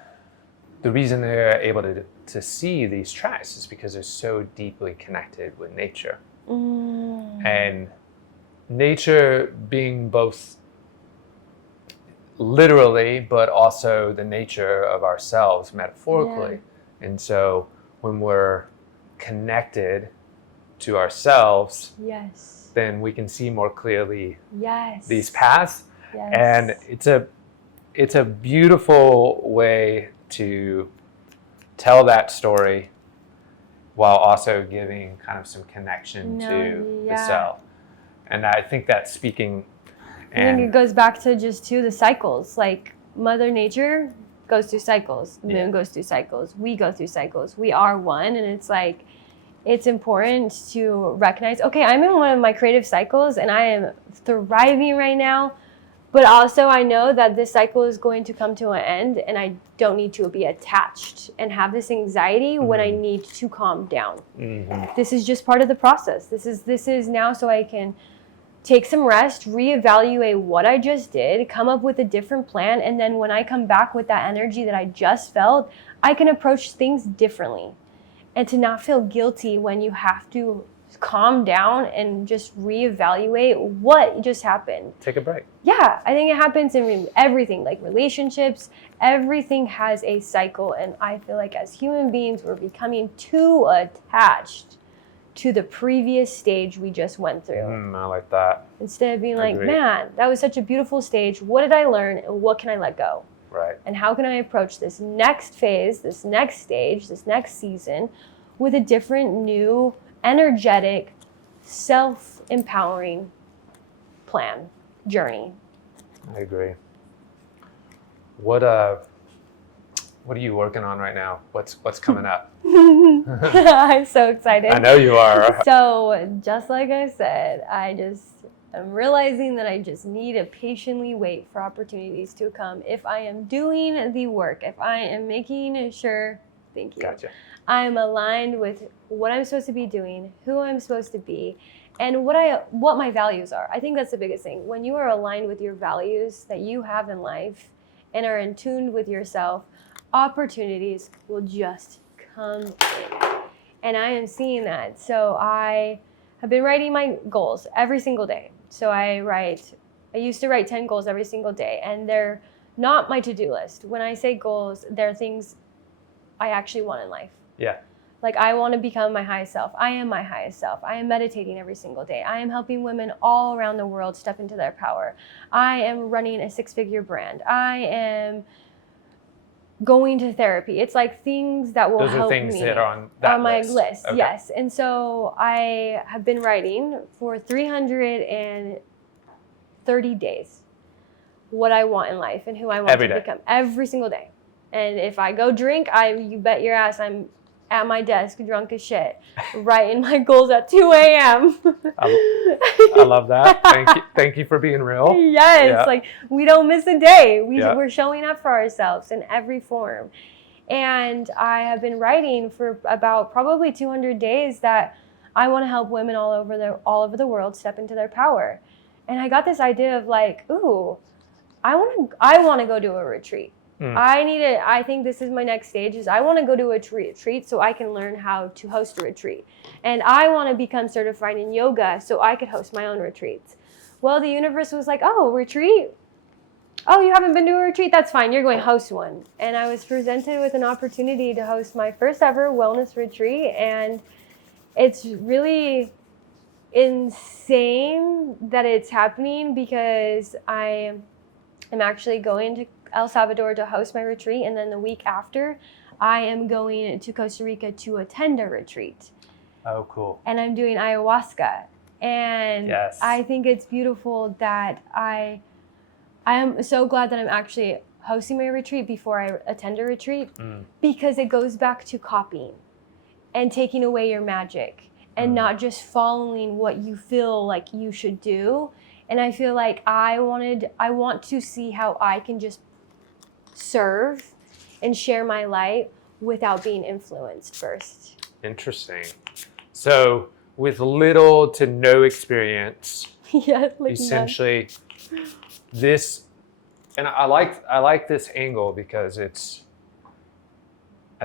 the reason they're able to see these tracks is because they're so deeply connected with nature. And nature being both literally, but also the nature of ourselves metaphorically. And so when we're connected to ourselves, then we can see more clearly these paths. And it's a beautiful way to tell that story while also giving kind of some connection to the self. And I think that's speaking. And I think it goes back to the cycles. Like Mother Nature goes through cycles. The moon goes through cycles. We go through cycles. We are one. And it's like, it's important to recognize, okay, I'm in one of my creative cycles and I am thriving right now. But also I know that this cycle is going to come to an end and I don't need to be attached and have this anxiety when I need to calm down. This is just part of the process. This is now so I can take some rest, reevaluate what I just did, come up with a different plan. And then when I come back with that energy that I just felt, I can approach things differently. And to not feel guilty when you have to calm down and just reevaluate what just happened. Take a break. Yeah, I think it happens in everything, like relationships. Everything has a cycle. And I feel like as human beings, we're becoming too attached to the previous stage we just went through. I like that. Instead of being like, man, that was such a beautiful stage. What did I learn and what can I let go? Right. And how can I approach this next phase, this next stage, this next season with a different, new, energetic, self-empowering plan, journey? I agree. What are you working on right now? What's coming up? I'm so excited. I know you are. So just like I said, I'm realizing that I just need to patiently wait for opportunities to come. If I am doing the work, if I am making sure, thank you, Gotcha. I'm aligned with what I'm supposed to be doing, who I'm supposed to be, and what my values are. I think that's the biggest thing. When you are aligned with your values that you have in life and are in tune with yourself, opportunities will just come in. And I am seeing that. So I have been writing my goals every single day. So I used to write 10 goals every single day, and they're not my to-do list. When I say goals, they're things I actually want in life. Yeah. Like, I want to become my highest self. I am my highest self. I am meditating every single day. I am helping women all around the world step into their power. I am running a 6-figure brand. I am going to therapy. It's like things that will help me. Those are things that are on my list. Okay. Yes. And so I have been writing for 330 days what I want in life and who I want to become every single day. And if I go drink, you bet your ass I'm at my desk drunk as shit, writing my goals at 2 a.m. I love that. Thank you for being real. Yes, yeah. Like, we don't miss a day. We're showing up for ourselves in every form. And I have been writing for about probably 200 days that I want to help women all over the world step into their power. And I got this idea of like, ooh, I want to go to a retreat. I think this is my next stage, is I want to go to a retreat so I can learn how to host a retreat. And I want to become certified in yoga so I could host my own retreats. Well, the universe was like, oh, retreat? Oh, you haven't been to a retreat? That's fine. You're going to host one. And I was presented with an opportunity to host my first ever wellness retreat. And it's really insane that it's happening, because I am actually going to El Salvador to host my retreat, and then the week after I am going to Costa Rica to attend a retreat. Oh, cool. And I'm doing ayahuasca. And yes. I think it's beautiful that I am so glad that I'm actually hosting my retreat before I attend a retreat, because it goes back to copying and taking away your magic and not just following what you feel like you should do. And I feel like I want to see how I can just serve and share my light without being influenced first. Interesting. So with little to no experience, essentially this, and I like this angle because I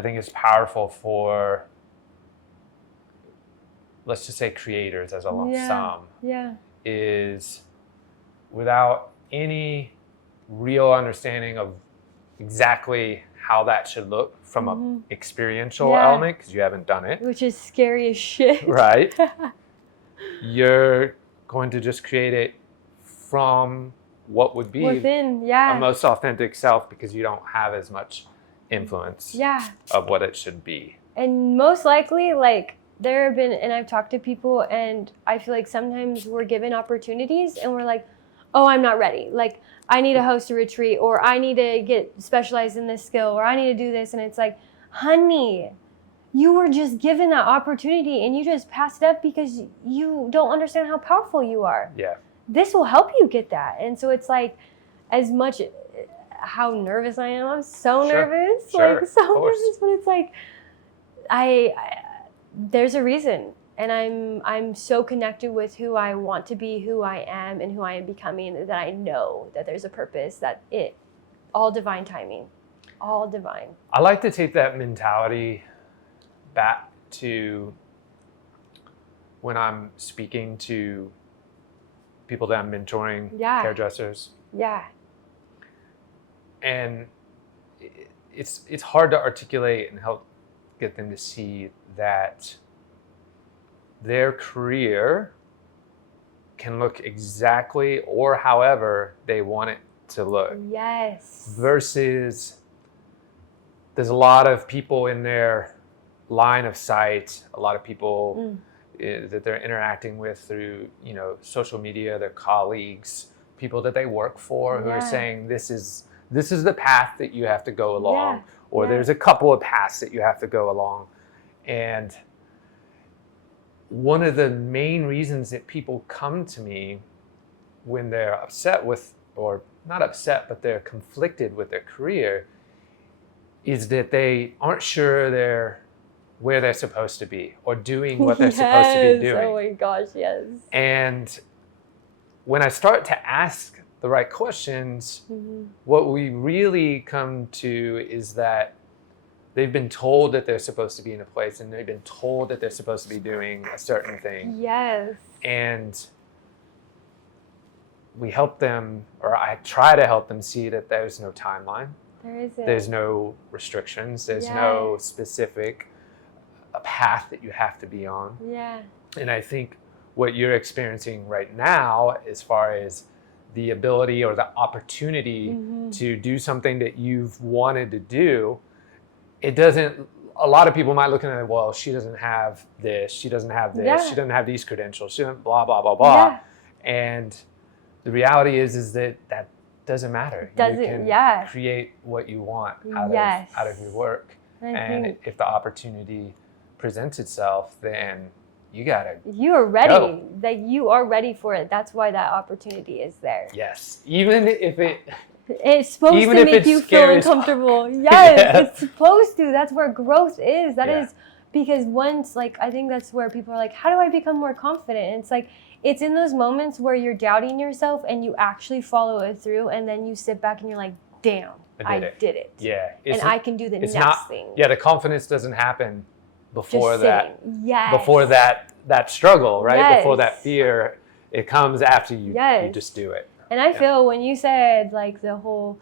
think it's powerful for, let's just say, creators as a lump sum. Yeah. Is without any real understanding of exactly how that should look from an experiential element, because you haven't done it. Which is scary as shit. Right. You're going to just create it from what would be within, a most authentic self, because you don't have as much influence of what it should be. And most likely, like, there have been, and I've talked to people, and I feel like sometimes we're given opportunities and we're like, oh, I'm not ready. Like, I need to host a retreat, or I need to get specialized in this skill, or I need to do this. And it's like, honey, you were just given that opportunity and you just passed it up because you don't understand how powerful you are. Yeah. This will help you get that. And so it's like, as much how nervous I am, I'm so nervous, like so nervous, but it's like, there's a reason. And I'm so connected with who I want to be, who I am, and who I am becoming, that I know that there's a purpose, all divine timing, all divine. I like to take that mentality back to when I'm speaking to people that I'm mentoring, hairdressers. Yeah. And it's hard to articulate and help get them to see that their career can look exactly or however they want it to look. Yes. Versus there's a lot of people in their line of sight, a lot of people that they're interacting with through, social media, their colleagues, people that they work for, who are saying, this is this is the path that you have to go along, or Yeah. there's a couple of paths that you have to go along. And one of the main reasons that people come to me when they're upset with, or not upset, but they're conflicted with their career, is that they aren't sure they're where they're supposed to be or doing what they're supposed to be doing. Oh my gosh, yes. And when I start to ask the right questions, what we really come to is that they've been told that they're supposed to be in a place, and they've been told that they're supposed to be doing a certain thing. Yes. And we help them, or I try to help them see that there's no timeline. There isn't. There's no restrictions. There's no specific path that you have to be on. Yeah. And I think what you're experiencing right now, as far as the ability or the opportunity to do something that you've wanted to do, it doesn't, a lot of people might look at it, well, she doesn't have this, she doesn't have this, she doesn't have these credentials, she doesn't blah, blah, blah, blah. Yeah. And the reality is that that doesn't matter. You can create what you want out of your work. And if the opportunity presents itself, then you are ready. go. Like you are ready for it. That's why that opportunity is there. Yes. Even if it's supposed to make you feel uncomfortable. Yes, it's supposed to. That's where growth is. That is because once, like, I think that's where people are like, how do I become more confident? And it's like, it's in those moments where you're doubting yourself and you actually follow it through, and then you sit back and you're like, damn, I did it. Yeah. And I can do the next thing. Yeah, the confidence doesn't happen before that. Yes. Before that struggle, right? Yes. Before that fear, it comes after you just do it. And I feel when you said like the whole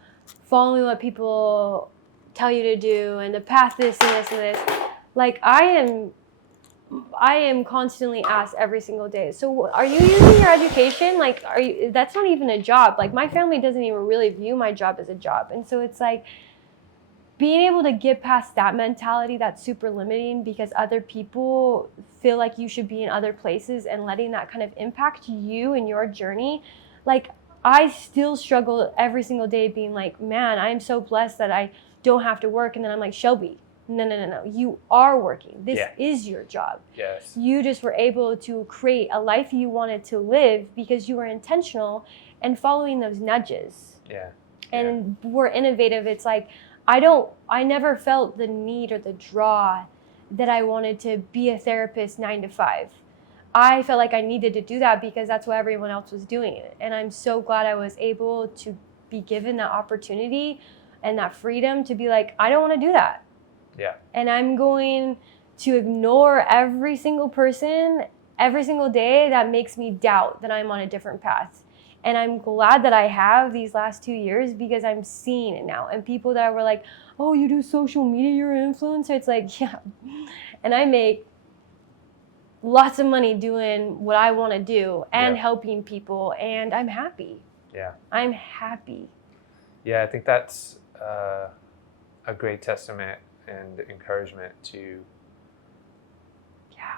following what people tell you to do and the path this and this and this, like I am constantly asked every single day, so are you using your education? Like, that's not even a job. Like my family doesn't even really view my job as a job. And so it's like being able to get past that mentality that's super limiting because other people feel like you should be in other places, and letting that kind of impact you and your journey. Like I still struggle every single day being like, man, I'm so blessed that I don't have to work. And then I'm like, Shelby, no. You are working. This is your job. Yes. You just were able to create a life you wanted to live because you were intentional and following those nudges. Yeah. And we're innovative. It's like, I never felt the need or the draw that I wanted to be a therapist 9 to 5. I felt like I needed to do that because that's what everyone else was doing. And I'm so glad I was able to be given that opportunity and that freedom to be like, I don't want to do that. Yeah. And I'm going to ignore every single person every single day that makes me doubt that I'm on a different path. And I'm glad that I have these last 2 years because I'm seeing it now. And people that were like, oh, you do social media, you're an influencer. It's like, yeah. And I make lots of money doing what I want to do and helping people. And I'm happy. Yeah. I'm happy. Yeah, I think that's a great testament and encouragement to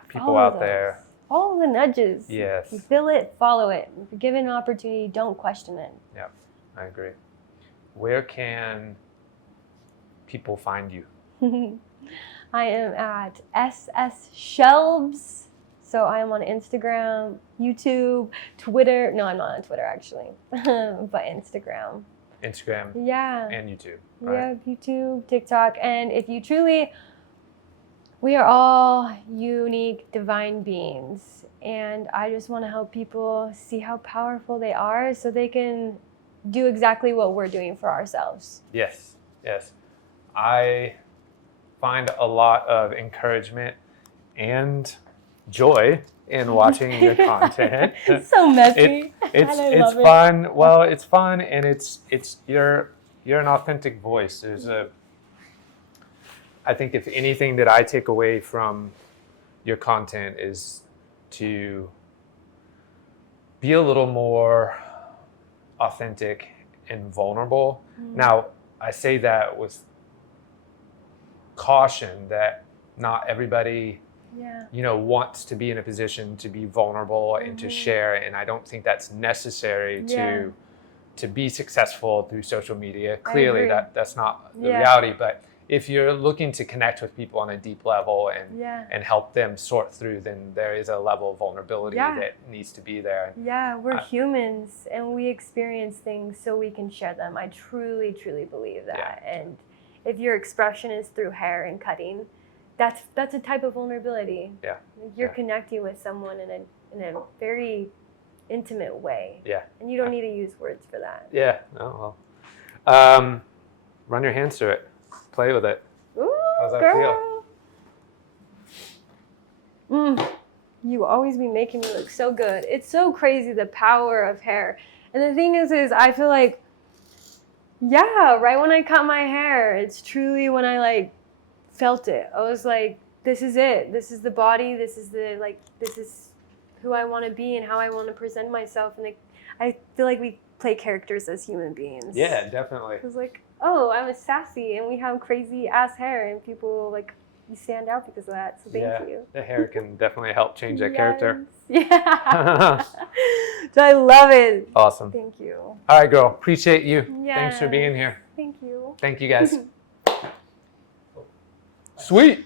people out there. All the nudges. Yes. You feel it, follow it. If you're given an opportunity, don't question it. Yeah, I agree. Where can people find you? I am at SS Shelbs. So I am on Instagram, YouTube, Twitter. No, I'm not on Twitter actually, but Instagram. Instagram. Yeah. And YouTube. Right? Yeah, YouTube, TikTok. And if you truly, we are all unique, divine beings. And I just want to help people see how powerful they are so they can do exactly what we're doing for ourselves. Yes, yes. I find a lot of encouragement and joy in watching your content. It's so messy. It's fun. Well, it's fun, and it's you're an authentic voice. I think if anything that I take away from your content is to be a little more authentic and vulnerable. Now, I say that with caution that not everybody wants to be in a position to be vulnerable and to share, and I don't think that's necessary to to be successful through social media. Clearly that's not the Yeah. reality, but if you're looking to connect with people on a deep level and help them sort through, then there is a level of vulnerability that needs to be there. Yeah, we're humans and we experience things so we can share them. I truly, truly believe that. Yeah. And if your expression is through hair and cutting, that's a type of vulnerability. Yeah. You're connecting with someone in a very intimate way. Yeah. And you don't need to use words for that. Yeah. Oh, well. Run your hands through it. Play with it. Ooh, how's that girl. feel? You always be making me look so good. It's so crazy, the power of hair. And the thing is I feel like, right when I cut my hair, it's truly when I like felt it. I was like, this is it. This is the body. This is who I want to be and how I want to present myself. And I feel like we play characters as human beings. Yeah, definitely. It was like, oh, I'm a sassy and we have crazy ass hair and people like, you stand out because of that. So thank you. The hair can definitely help change that character. Yeah. So I love it. Awesome. Thank you. All right, girl. Appreciate you. Yes. Thanks for being here. Thank you. Thank you, guys. Sweet.